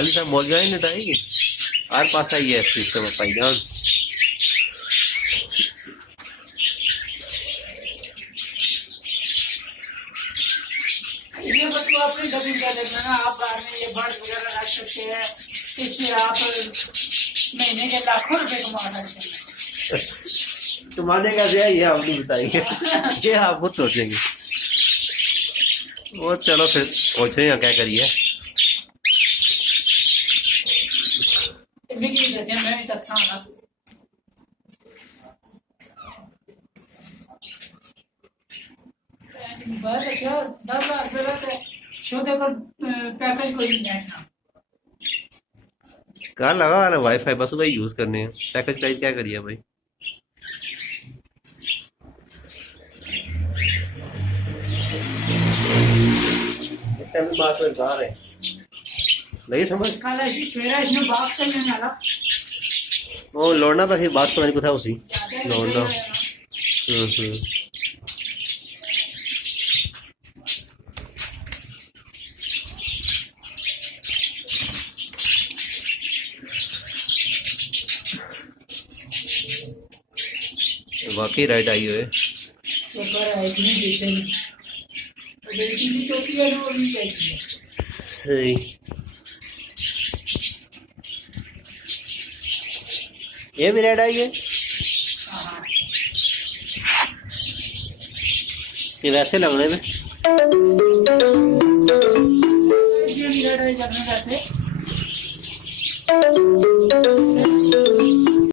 खाली सा मौज जाए नहीं आएगी हर पास आई है सिस्टम भाई जान। ये बस अपनी डबी क्या देखना ना, आप बाद में ये बर्ड वगैरह रख सकते हैं, इससे आप महीने के लाखों रुपए कमा सकते हैं। कमाने का जो है ये आप नहीं बताएंगे, ये आप खुद सोचेंगे। वो चलो फिर सोच रहे हैं क्या करिए। जैसे मैं तक साना बस क्या 10,000 रुपये छोटे को पैकेज कोई नहीं है। कहाँ लगा वाला वाईफाई बस वही यूज करने हैं, पैकेज प्राइस क्या करिए भाई। बात तो है नहीं समझ वो लौटना पर बात पता नहीं कुछ उसी लौटना। वाकई राइट आई हुए सही। ये भी रेड आई है ये वैसे लगने में रेड